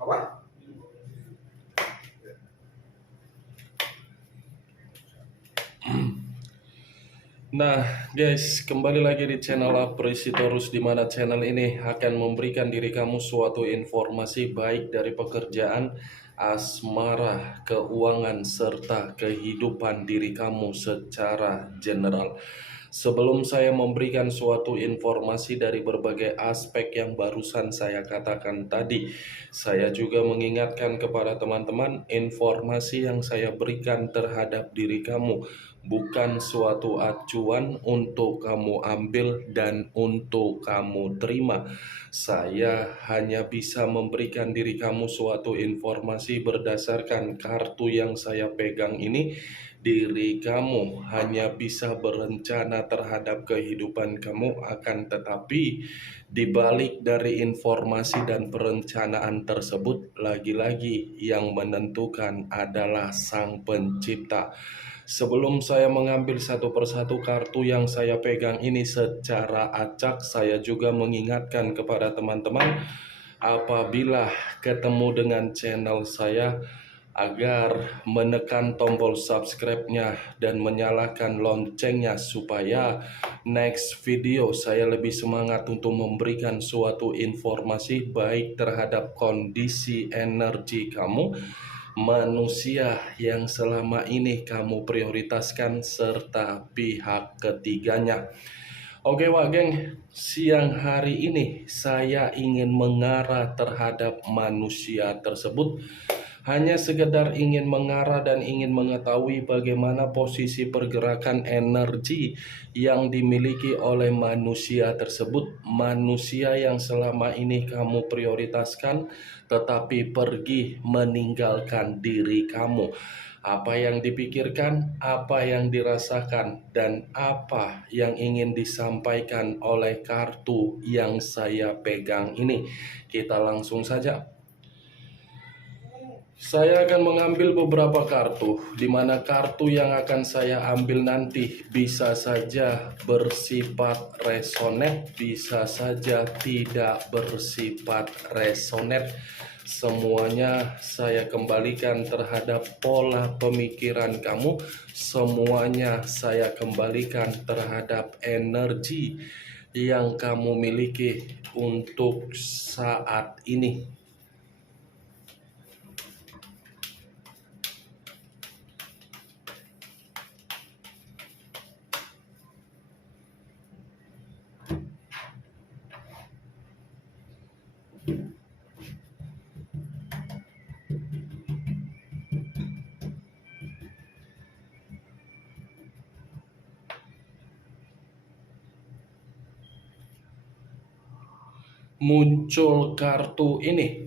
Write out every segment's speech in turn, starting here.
Apa? Nah, guys, kembali lagi di channel Apresitorus, di mana channel ini akan memberikan diri kamu suatu informasi baik dari pekerjaan, asmara, keuangan, serta kehidupan diri kamu secara general. Sebelum saya memberikan suatu informasi dari berbagai aspek yang barusan saya katakan tadi, saya juga mengingatkan kepada teman-teman, informasi yang saya berikan terhadap diri kamu bukan suatu acuan untuk kamu ambil dan untuk kamu terima. Saya hanya bisa memberikan diri kamu suatu informasi berdasarkan kartu yang saya pegang ini. Diri kamu hanya bisa berencana terhadap kehidupan kamu, akan tetapi dibalik dari informasi dan perencanaan tersebut, lagi-lagi yang menentukan adalah Sang Pencipta. Sebelum saya mengambil satu persatu kartu yang saya pegang ini secara acak, saya juga mengingatkan kepada teman-teman, apabila ketemu dengan channel saya, agar menekan tombol subscribe-nya dan menyalakan loncengnya, supaya next video saya lebih semangat untuk memberikan suatu informasi baik terhadap kondisi energi kamu, manusia yang selama ini kamu prioritaskan, serta pihak ketiganya. Oke Wak Geng, siang hari ini saya ingin mengarah terhadap manusia tersebut. Hanya sekedar ingin mengarah dan ingin mengetahui bagaimana posisi pergerakan energi yang dimiliki oleh manusia tersebut. Manusia yang selama ini kamu prioritaskan tetapi pergi meninggalkan diri kamu. Apa yang dipikirkan, apa yang dirasakan, dan apa yang ingin disampaikan oleh kartu yang saya pegang ini. Kita langsung saja. Saya akan mengambil beberapa kartu, di mana kartu yang akan saya ambil nanti bisa saja bersifat resonet, bisa saja tidak bersifat resonet. Semuanya saya kembalikan terhadap pola pemikiran kamu, semuanya saya kembalikan terhadap energi yang kamu miliki untuk saat ini. Muncul kartu ini.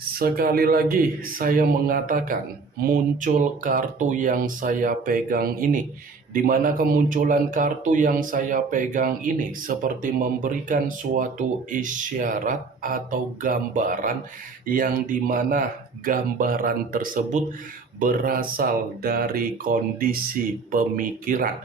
Sekali lagi saya mengatakan, muncul kartu yang saya pegang ini, di mana kemunculan kartu yang saya pegang ini seperti memberikan suatu isyarat atau gambaran, yang dimana gambaran tersebut berasal dari kondisi pemikiran.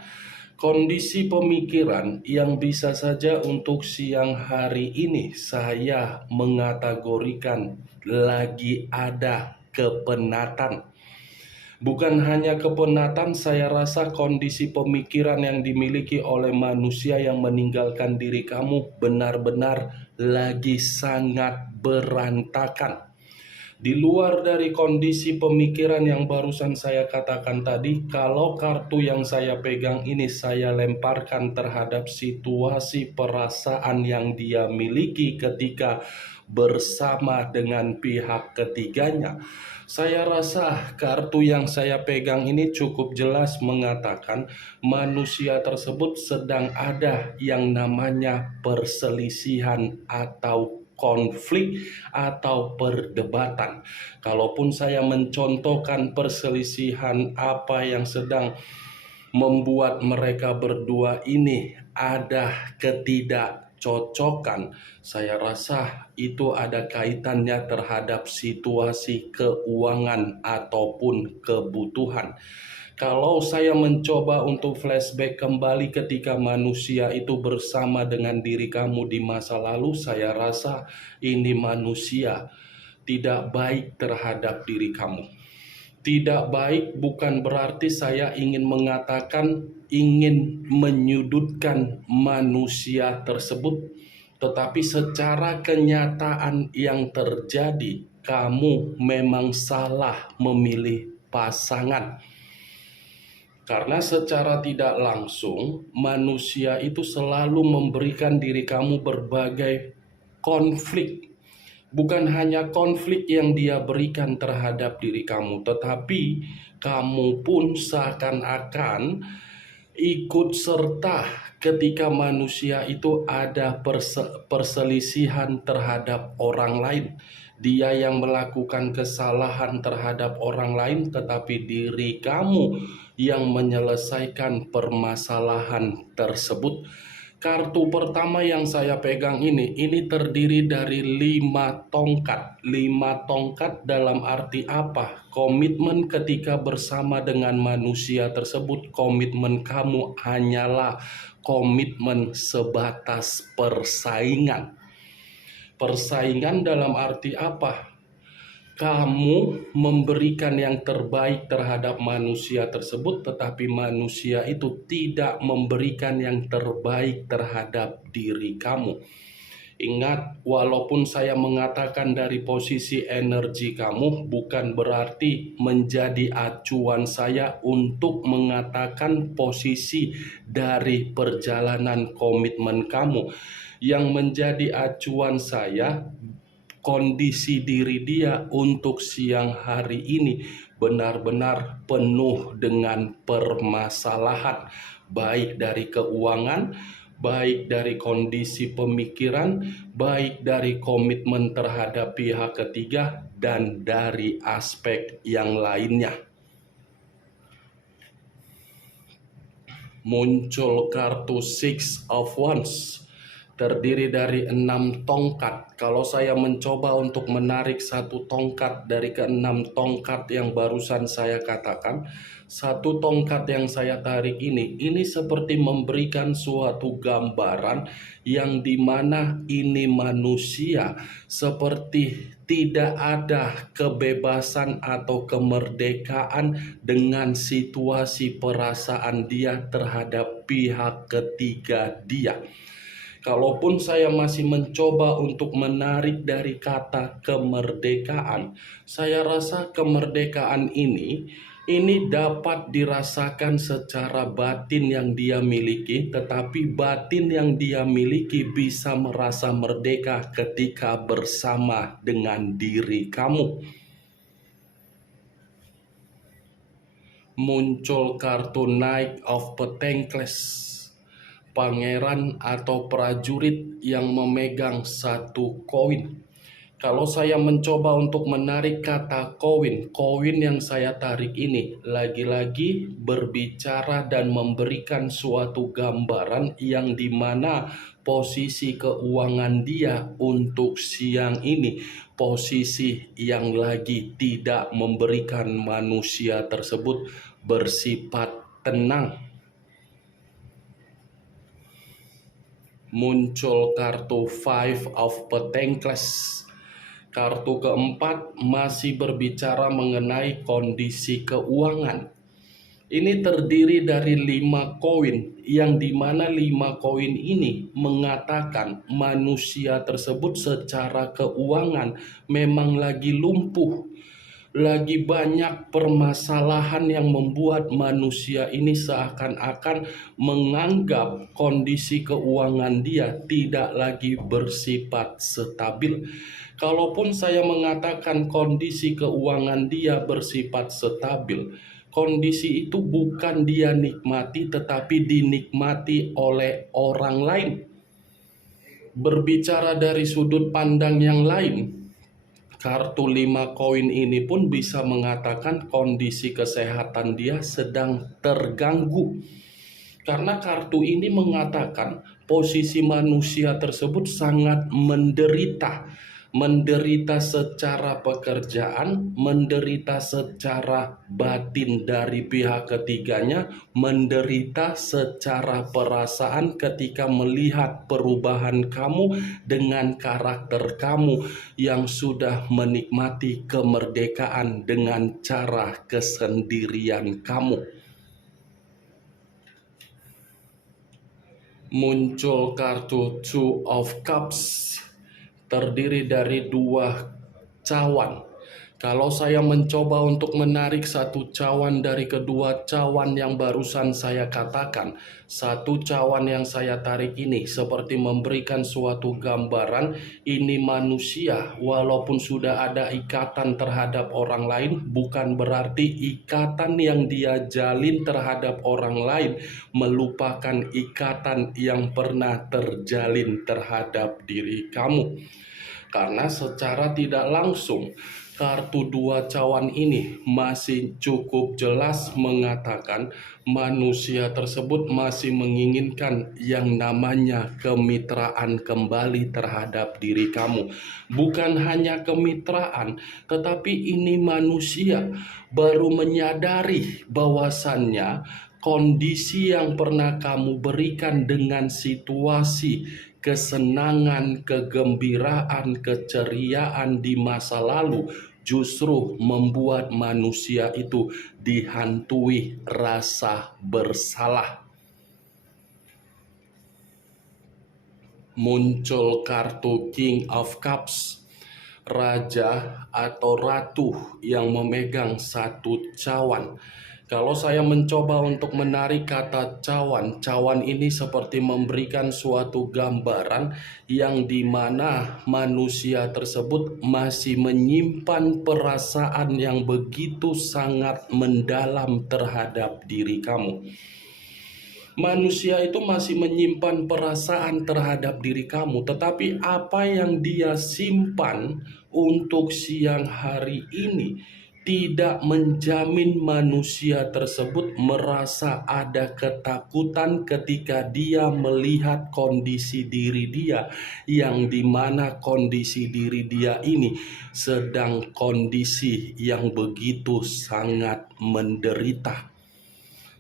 Kondisi pemikiran yang bisa saja untuk siang hari ini saya mengategorikan lagi ada kepenatan. Bukan hanya kepenatan, saya rasa kondisi pemikiran yang dimiliki oleh manusia yang meninggalkan diri kamu benar-benar lagi sangat berantakan. Di luar dari kondisi pemikiran yang barusan saya katakan tadi, kalau kartu yang saya pegang ini saya lemparkan terhadap situasi perasaan yang dia miliki ketika bersama dengan pihak ketiganya, saya rasa kartu yang saya pegang ini cukup jelas mengatakan manusia tersebut sedang ada yang namanya perselisihan atau konflik atau perdebatan. Kalaupun saya mencontohkan perselisihan apa yang sedang membuat mereka berdua ini ada ketidakcocokan, saya rasa itu ada kaitannya terhadap situasi keuangan ataupun kebutuhan. Kalau saya mencoba untuk flashback kembali ketika manusia itu bersama dengan diri kamu di masa lalu, saya rasa ini manusia tidak baik terhadap diri kamu. Tidak baik bukan berarti saya ingin mengatakan ingin menyudutkan manusia tersebut, tetapi secara kenyataan yang terjadi, kamu memang salah memilih pasangan. Karena secara tidak langsung, manusia itu selalu memberikan diri kamu berbagai konflik. Bukan hanya konflik yang dia berikan terhadap diri kamu, tetapi kamu pun seakan-akan ikut serta ketika manusia itu ada perselisihan terhadap orang lain. Dia yang melakukan kesalahan terhadap orang lain, tetapi diri kamu yang menyelesaikan permasalahan tersebut. Kartu pertama yang saya pegang ini terdiri dari 5 tongkat. 5 tongkat dalam arti apa? Komitmen ketika bersama dengan manusia tersebut, komitmen kamu hanyalah komitmen sebatas persaingan. Persaingan dalam arti apa? Kamu memberikan yang terbaik terhadap manusia tersebut, tetapi manusia itu tidak memberikan yang terbaik terhadap diri kamu. Ingat, walaupun saya mengatakan dari posisi energi kamu, bukan berarti menjadi acuan saya untuk mengatakan posisi dari perjalanan komitmen kamu. Yang menjadi acuan saya, kondisi diri dia untuk siang hari ini benar-benar penuh dengan permasalahan, baik dari keuangan, baik dari kondisi pemikiran, baik dari komitmen terhadap pihak ketiga, dan dari aspek yang lainnya. Muncul kartu Six of Wands, terdiri dari 6 tongkat. Kalau saya mencoba untuk menarik satu tongkat dari ke-6 tongkat yang barusan saya katakan, satu tongkat yang saya tarik ini seperti memberikan suatu gambaran yang dimana ini manusia seperti tidak ada kebebasan atau kemerdekaan dengan situasi perasaan dia terhadap pihak ketiga dia. Kalaupun saya masih mencoba untuk menarik dari kata kemerdekaan, saya rasa kemerdekaan ini dapat dirasakan secara batin yang dia miliki, tetapi batin yang dia miliki bisa merasa merdeka ketika bersama dengan diri kamu. Muncul kartu Knight of Pentacles, pangeran atau prajurit yang memegang satu koin. Kalau saya mencoba untuk menarik kata koin yang saya tarik ini lagi-lagi berbicara dan memberikan suatu gambaran yang dimana posisi keuangan dia untuk siang ini, posisi yang lagi tidak memberikan manusia tersebut bersifat tenang. Muncul kartu Five of Pentacles. Kartu keempat masih berbicara mengenai kondisi keuangan. Ini terdiri dari 5 koin, yang dimana 5 koin ini mengatakan manusia tersebut secara keuangan memang lagi lumpuh. Lagi banyak permasalahan yang membuat manusia ini seakan-akan menganggap kondisi keuangan dia tidak lagi bersifat stabil. Kalaupun saya mengatakan kondisi keuangan dia bersifat stabil, kondisi itu bukan dia nikmati tetapi dinikmati oleh orang lain. Berbicara dari sudut pandang yang lain, kartu 5 koin ini pun bisa mengatakan kondisi kesehatan dia sedang terganggu. Karena kartu ini mengatakan posisi manusia tersebut sangat menderita. menderita secara pekerjaan, menderita secara batin dari pihak ketiganya, menderita secara perasaan ketika melihat perubahan kamu dengan karakter kamu yang sudah menikmati kemerdekaan dengan cara kesendirian kamu. Muncul kartu Two of Cups, terdiri dari 2 cawan. Kalau saya mencoba untuk menarik 1 cawan dari kedua cawan yang barusan saya katakan, 1 cawan yang saya tarik ini seperti memberikan suatu gambaran ini manusia walaupun sudah ada ikatan terhadap orang lain, bukan berarti ikatan yang dia jalin terhadap orang lain melupakan ikatan yang pernah terjalin terhadap diri kamu. Karena secara tidak langsung kartu 2 cawan ini masih cukup jelas mengatakan manusia tersebut masih menginginkan yang namanya kemitraan kembali terhadap diri kamu. Bukan hanya kemitraan, tetapi ini manusia baru menyadari bahwasannya kondisi yang pernah kamu berikan dengan situasi kesenangan, kegembiraan, keceriaan di masa lalu justru membuat manusia itu dihantui rasa bersalah. Muncul kartu King of Cups, raja atau ratu yang memegang 1 cawan. Kalau saya mencoba untuk menarik kata cawan, cawan ini seperti memberikan suatu gambaran yang dimana manusia tersebut masih menyimpan perasaan yang begitu sangat mendalam terhadap diri kamu. Manusia itu masih menyimpan perasaan terhadap diri kamu, tetapi apa yang dia simpan untuk siang hari ini tidak menjamin manusia tersebut merasa ada ketakutan ketika dia melihat kondisi diri dia, yang dimana kondisi diri dia ini sedang kondisi yang begitu sangat menderita.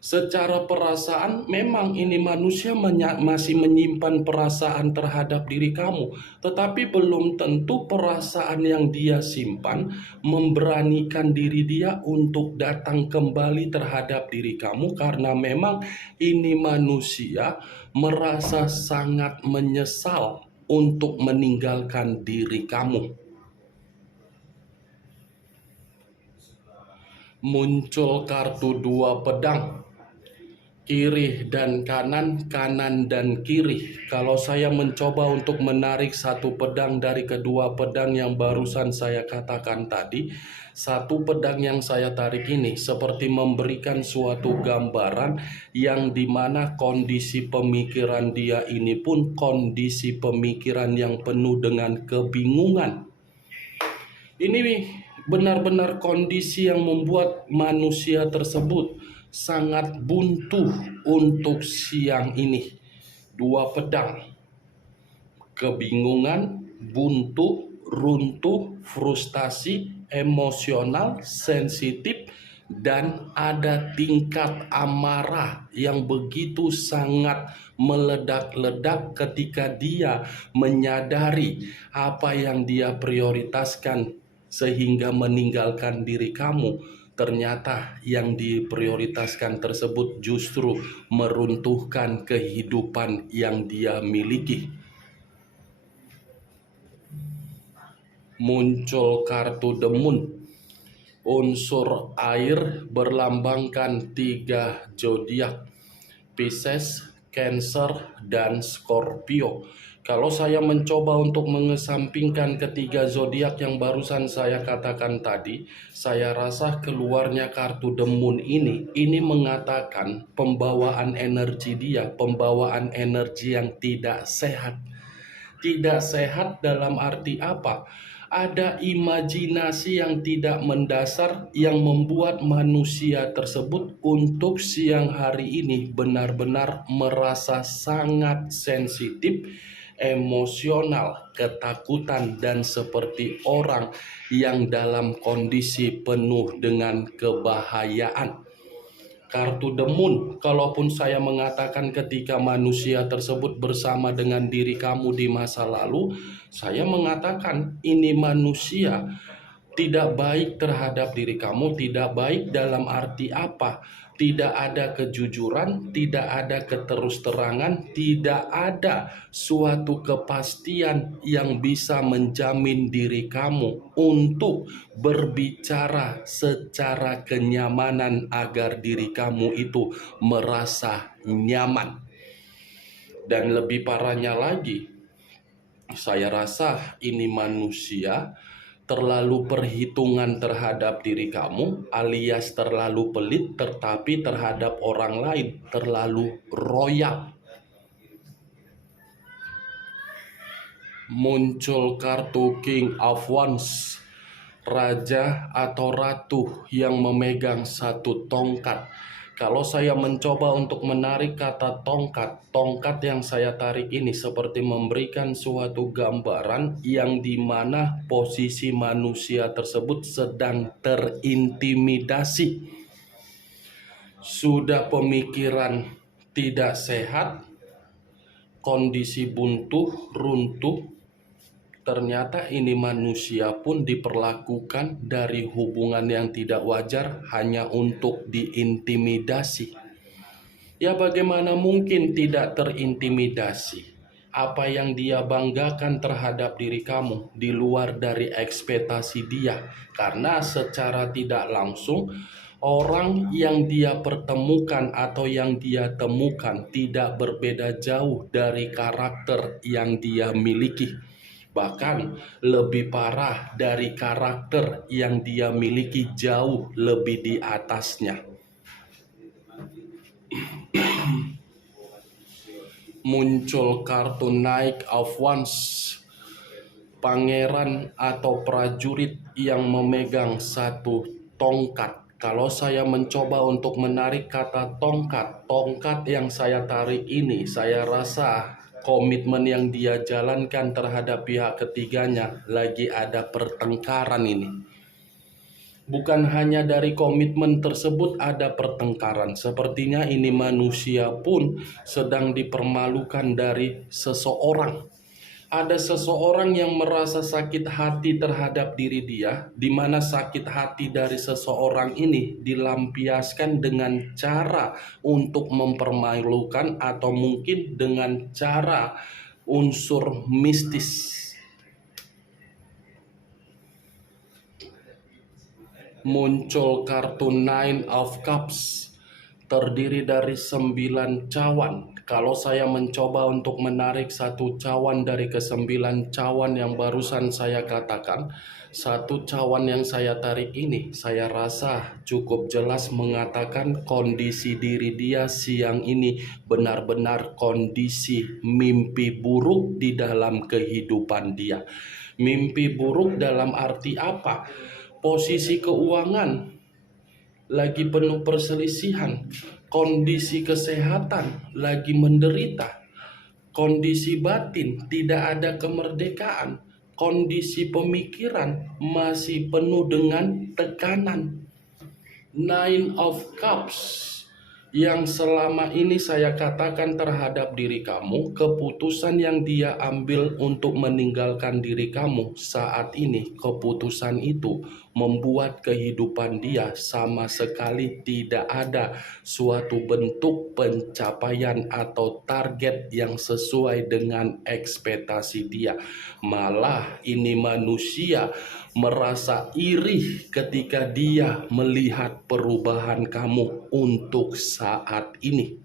Secara perasaan memang ini manusia masih menyimpan perasaan terhadap diri kamu, tetapi belum tentu perasaan yang dia simpan memberanikan diri dia untuk datang kembali terhadap diri kamu, karena memang ini manusia merasa sangat menyesal untuk meninggalkan diri kamu. Muncul kartu 2 pedang, kiri dan kanan, kanan dan kiri. Kalau saya mencoba untuk menarik 1 pedang dari kedua pedang yang barusan saya katakan tadi, 1 pedang yang saya tarik ini seperti memberikan suatu gambaran yang dimana kondisi pemikiran dia ini pun kondisi pemikiran yang penuh dengan kebingungan. Ini benar-benar kondisi yang membuat manusia tersebut sangat buntu untuk siang ini. 2 pedang, kebingungan, buntu, runtuh, frustasi, emosional, sensitif, dan ada tingkat amarah yang begitu sangat meledak-ledak ketika dia menyadari apa yang dia prioritaskan sehingga meninggalkan diri kamu. Ternyata yang diprioritaskan tersebut justru meruntuhkan kehidupan yang dia miliki. Muncul kartu The Moon, unsur air berlambangkan 3 zodiak, Pisces, Cancer, dan Scorpio. Kalau saya mencoba untuk mengesampingkan ketiga zodiak yang barusan saya katakan tadi, saya rasa keluarnya kartu The Moon ini mengatakan pembawaan energi dia, pembawaan energi yang tidak sehat. Tidak sehat dalam arti apa? Ada imajinasi yang tidak mendasar yang membuat manusia tersebut untuk siang hari ini benar-benar merasa sangat sensitif, emosional, ketakutan, dan seperti orang yang dalam kondisi penuh dengan kebahayaan. Kartu The Moon, kalaupun saya mengatakan ketika manusia tersebut bersama dengan diri kamu di masa lalu, saya mengatakan ini manusia tidak baik terhadap diri kamu. Tidak baik dalam arti apa? Tidak ada kejujuran, tidak ada keterus-terangan, tidak ada suatu kepastian yang bisa menjamin diri kamu untuk berbicara secara kenyamanan agar diri kamu itu merasa nyaman. Dan lebih parahnya lagi, saya rasa ini manusia terlalu perhitungan terhadap diri kamu, alias terlalu pelit, tetapi terhadap orang lain terlalu royal. Muncul kartu King of Wands, raja atau ratu yang memegang satu tongkat. Kalau saya mencoba untuk menarik kata tongkat, tongkat yang saya tarik ini seperti memberikan suatu gambaran yang dimana posisi manusia tersebut sedang terintimidasi. Sudah pemikiran tidak sehat, kondisi buntu, runtuh. Ternyata ini manusia pun diperlakukan dari hubungan yang tidak wajar hanya untuk diintimidasi. Ya bagaimana mungkin tidak terintimidasi? Apa yang dia banggakan terhadap diri kamu di luar dari ekspektasi dia. Karena secara tidak langsung orang yang dia pertemukan atau yang dia temukan tidak berbeda jauh dari karakter yang dia miliki. Bahkan lebih parah dari karakter yang dia miliki, jauh lebih di atasnya. Muncul kartu Knight of Wands, pangeran atau prajurit yang memegang satu tongkat. Kalau saya mencoba untuk menarik kata tongkat, tongkat yang saya tarik ini, saya rasa komitmen yang dia jalankan terhadap pihak ketiganya lagi ada pertengkaran ini. Bukan hanya dari komitmen tersebut ada pertengkaran. Sepertinya ini manusia pun sedang dipermalukan dari seseorang. Ada seseorang yang merasa sakit hati terhadap diri dia, di mana sakit hati dari seseorang ini dilampiaskan dengan cara untuk mempermalukan atau mungkin dengan cara unsur mistis. Muncul kartu Nine of Cups, terdiri dari 9 cawan. Kalau saya mencoba untuk menarik satu cawan dari ke-9 cawan yang barusan saya katakan, satu cawan yang saya tarik ini, saya rasa cukup jelas mengatakan kondisi diri dia siang ini benar-benar kondisi mimpi buruk di dalam kehidupan dia. Mimpi buruk dalam arti apa? Posisi keuangan lagi penuh perselisihan, kondisi kesehatan lagi menderita, kondisi batin tidak ada kemerdekaan, kondisi pemikiran masih penuh dengan tekanan. Nine of Cups yang selama ini saya katakan terhadap diri kamu, keputusan yang dia ambil untuk meninggalkan diri kamu saat ini, keputusan itu membuat kehidupan dia sama sekali tidak ada suatu bentuk pencapaian atau target yang sesuai dengan ekspektasi dia. Malah ini manusia merasa iri ketika dia melihat perubahan kamu untuk saat ini.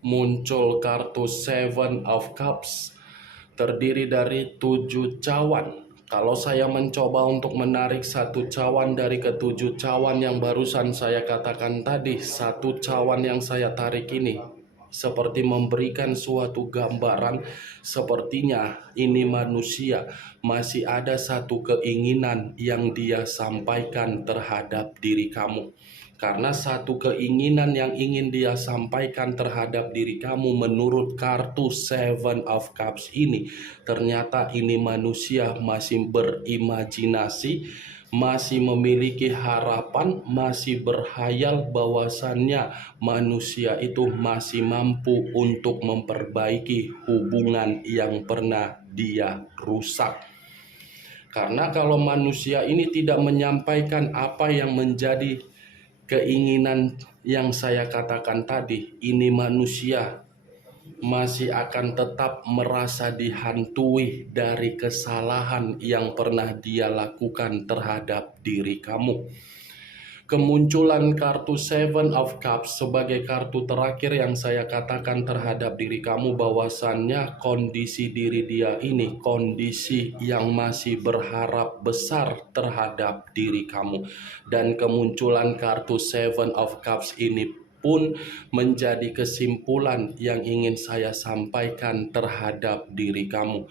Muncul kartu Seven of Cups, terdiri dari 7 cawan. Kalau saya mencoba untuk menarik satu cawan dari ke-7 cawan yang barusan saya katakan tadi, satu cawan yang saya tarik ini seperti memberikan suatu gambaran, sepertinya ini manusia masih ada satu keinginan yang dia sampaikan terhadap diri kamu. Karena satu keinginan yang ingin dia sampaikan terhadap diri kamu menurut kartu Seven of Cups ini, ternyata ini manusia masih berimajinasi, masih memiliki harapan, masih berhayal bahwasannya manusia itu masih mampu untuk memperbaiki hubungan yang pernah dia rusak. Karena kalau manusia ini tidak menyampaikan apa yang menjadi keinginan yang saya katakan tadi, ini manusia masih akan tetap merasa dihantui dari kesalahan yang pernah dia lakukan terhadap diri kamu. Kemunculan kartu Seven of Cups sebagai kartu terakhir yang saya katakan terhadap diri kamu, bahwasannya kondisi diri dia ini kondisi yang masih berharap besar terhadap diri kamu. Dan kemunculan kartu Seven of Cups ini pun menjadi kesimpulan yang ingin saya sampaikan terhadap diri kamu.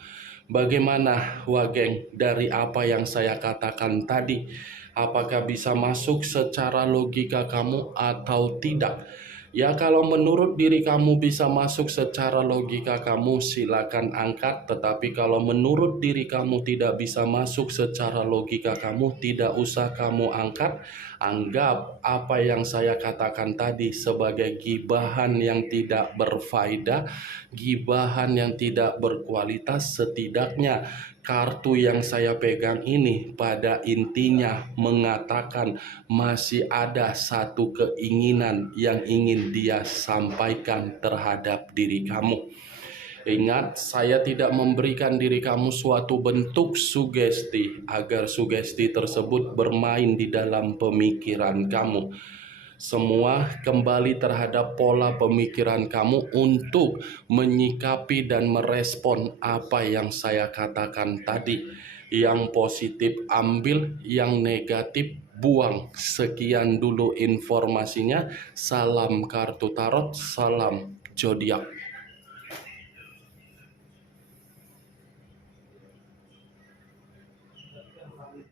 Bagaimana, Wageng, dari apa yang saya katakan tadi? Apakah bisa masuk secara logika kamu atau tidak? Ya, kalau menurut diri kamu bisa masuk secara logika kamu, silakan angkat. Tetapi kalau menurut diri kamu tidak bisa masuk secara logika kamu, tidak usah kamu angkat. Anggap apa yang saya katakan tadi sebagai gibahan yang tidak berfaedah, gibahan yang tidak berkualitas. Setidaknya kartu yang saya pegang ini pada intinya mengatakan masih ada satu keinginan yang ingin dia sampaikan terhadap diri kamu. Ingat, saya tidak memberikan diri kamu suatu bentuk sugesti agar sugesti tersebut bermain di dalam pemikiran kamu. Semua kembali terhadap pola pemikiran kamu untuk menyikapi dan merespon apa yang saya katakan tadi. Yang positif ambil, yang negatif buang. Sekian dulu informasinya. Salam kartu tarot, salam zodiak.